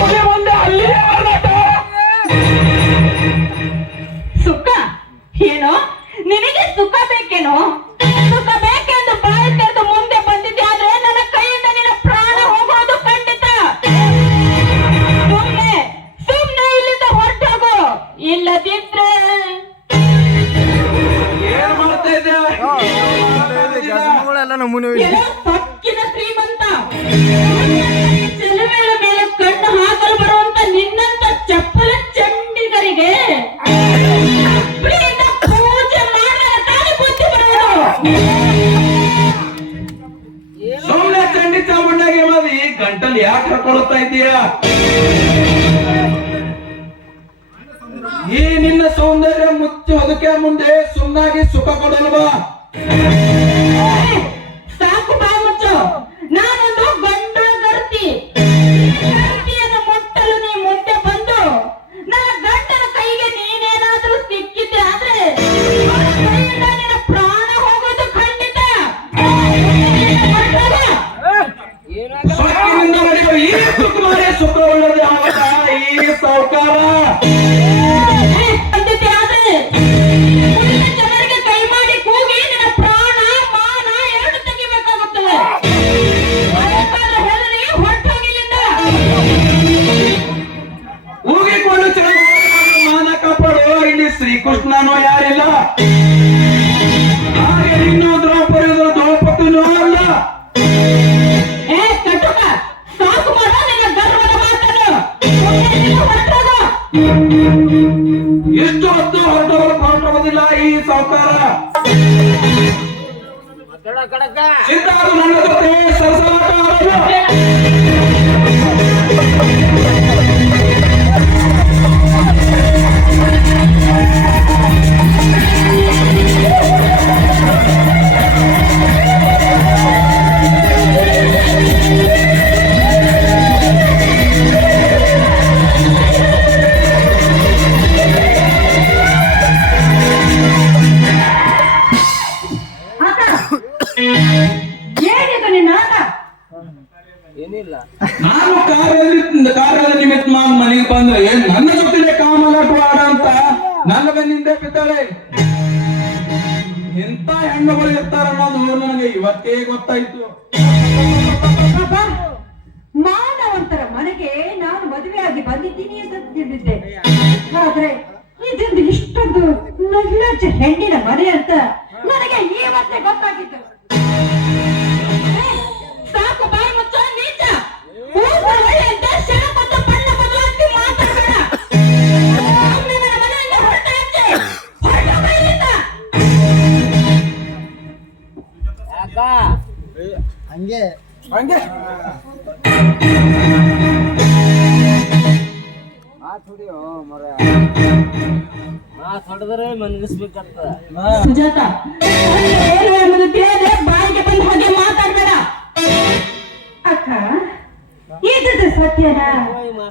ಹುಲಿ ಮುಂದೆ ಅಲ್ಲಿ ಸುಖ ಏನೋ ನಿನಗೆ ಸುಖ ಬೇಕೇನೋ? ಸುಖ ಬೇಕೆಂದು ಬಾಯಿ ತೆರೆದು ಮುಂದೆ ಬಂದಿದ್ದೆ ಆದ್ರೆ ನನ್ನ ಕೈಯಿಂದ ನಿನ್ನ ಪ್ರಾಣ ಹೋಗೋದು ಖಂಡಿತ. ಸುಮ್ನೆ ಸುಮ್ನೆ ಇಲ್ಲಿಂದ ಹೊರಟೋಗು, ಇಲ್ಲದಿದ್ರೆ ಏನ್ ಮಾಡ್ತಾ ಇದ್ದೆ? ಸೊಕ್ಕಿನ ಶ್ರೀಮಂತ ಚೆಲುವೆಯ ಮೇಲೆ ಕಣ್ಣು ಹಾಕಲು ಬರುವಂತ ನಿನ್ನಂತ ಚಪ್ಪಲ ಚಂಡಿಗರಿಗೆ ಪೂಜೆ ಮಾಡಿದರೆ ತಾನೇ ಬುದ್ಧಿ ಬರುವುದು. ಸುಮ್ನೆ ಚಂಡಿ ಚಾಮುಂಡಾಗೆ ಮದಿ ಗಂಟಲ್ಲಿ ಯಾಕೆ ಹಾಕೊಳ್ತಾ ಇದ್ದೀಯಾ? ಈ ನಿನ್ನ ಸೌಂದರ್ಯ ಮುಚ್ಚಿ ಹೊದಕೆ ಮುಂದೆ ಸುಮ್ಮನಾಗಿ ಸುಖ ಕೊಡಲ್ವಾ? ಸಾಕು ಬಾ ಮುಚ್ಚು. ನಾನೊಂದು ಗಂಡು ಗರ್ತಿ. ಗರ್ತಿಯನ್ನು ಮುಟ್ಟಲು ನೀ ಮುಂದೆ ಬಂದು ನನ್ನ ಗಂಡನ ಕೈಗೆ ನೀನೇನಾದ್ರೂ ಸಿಕ್ಕಿದ್ದೆ ಆದ್ರೆ ಕೈಯಿಂದ ನಿನ್ನ ಪ್ರಾಣ ಹೋಗೋದು ಖಂಡಿತ. ಸೊಕ್ಕಿನಿಂದ ನಡೆಯುವ ಈ ಸುಕುಮಾರಿ ಸುಖ ಉಳ್ಳದೆ ಆವಾಗ ಈ ಸಾಹುಕಾರ ಜನರಿಗೆ ಕೈ ಮಾಡಿ ಕೂಗಿ ನಿನ್ನ ಪ್ರಾಣ ಮಾನ ಎರಡು ತೆಗಿಬೇಕಾಗುತ್ತದೆ. ಹೊರಟೋಗಿಲ್ಲಿಂದ ಊಗಿಕೊಂಡು ಮಾನ ಕಾಪಾಡುವ ಇಲ್ಲಿ ಶ್ರೀಕೃಷ್ಣನೋ ಯಾರಿಲ್ಲ. ಹಾಗೆ ಇನ್ನು ದ್ರೌಪದಿನೋ ಅಲ್ಲ. ಕಟುಕ ಸಾಕು ಮಾಡ ನಿನ್ನ ಗರ್ವದ ಮಾತನ್ನು. ಹೊರಟೋಗು. ಎಷ್ಟು ಹೊತ್ತು ಹೊರಟೋಗೋದಿಲ್ಲ ಈ ಸಾಹುಕಾರ. ಸಿದ್ಧಾರ್ಥ ನನ್ನ ಜೊತೆ ಸರಸಲಾಟ ಆಡೋದು. ಏನಿದು ನಿನ್ನ ಆಟ? ನಾನು ಕಾರ್ಯದ ನಿಮಿತ್ತ ಮನೆಗೆ ಬಂದ್ರೆ ನನ್ನ ಜೊತೆ ಕಾಮಲಾಟ ಆಡ ಅಂತ ನನ್ನ ಬೆನ್ನಿಂದ ಬಿದ್ದಾಳೆ. ಎಂತ ಹೆಣ್ಣುಗಳು ಇರ್ತಾರ ಅನ್ನೋದು ನನಗೆ ಇವತ್ತೇ ಗೊತ್ತಾಯ್ತು. ಮಾನವಂತರ ಮನೆಗೆ ನಾನು ಮದುವೆಯಾಗಿ ಬಂದಿದ್ದೀನಿ ಅಂತ ತಿಳಿದಿದ್ದೆ. ಆದ್ರೆ ಇದೊಂದು ಇಷ್ಟೊಂದು ನಿರ್ಲಜ್ಜ ಹೆಣ್ಣಿನ ಮನೆ ಅಂತ ನನಗೆ ಇವತ್ತೇ ಗೊತ್ತಾಗಿತ್ತು. ಸಾಕು ಬಾಯಿ ಮುಚ್ಚ ನೀಚ. ಅಂತ ಶರ ಕೊಟ್ಟು ಬಣ್ಣ ಬದಲಾಯಿಸಿ ಮಾತಾಡಬೇಡ. ನನ್ನ ಮನೆಯಿಂದ ಹೊರಟಾಚೆ ಹೊರಟೋಗ ಇಲ್ಲಿಂದ. ಹಂಗೆ ಸುಜಾತ ಏನು ಎಂಬುದು ತಿಳಿಯದೆ ಬಾಯಿಗೆ ಬಂದು ಹಾಗೆ ಮಾತಾಡ್ಬೇಡ. ಅಕ್ಕ ಇದ್ದದ್ದು ಸತ್ಯನ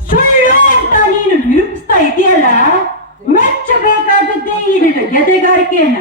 ಸುಳ್ಳು ಅಂತ ನೀನು ನಿರೂಪಿಸ್ತಾ ಇದೆಯಲ್ಲ, ಮೆಚ್ಚಬೇಕಾದದ್ದೇ ಈ ನಿನ್ನ ಎದೆಗಾರಿಕೆಯನ್ನ.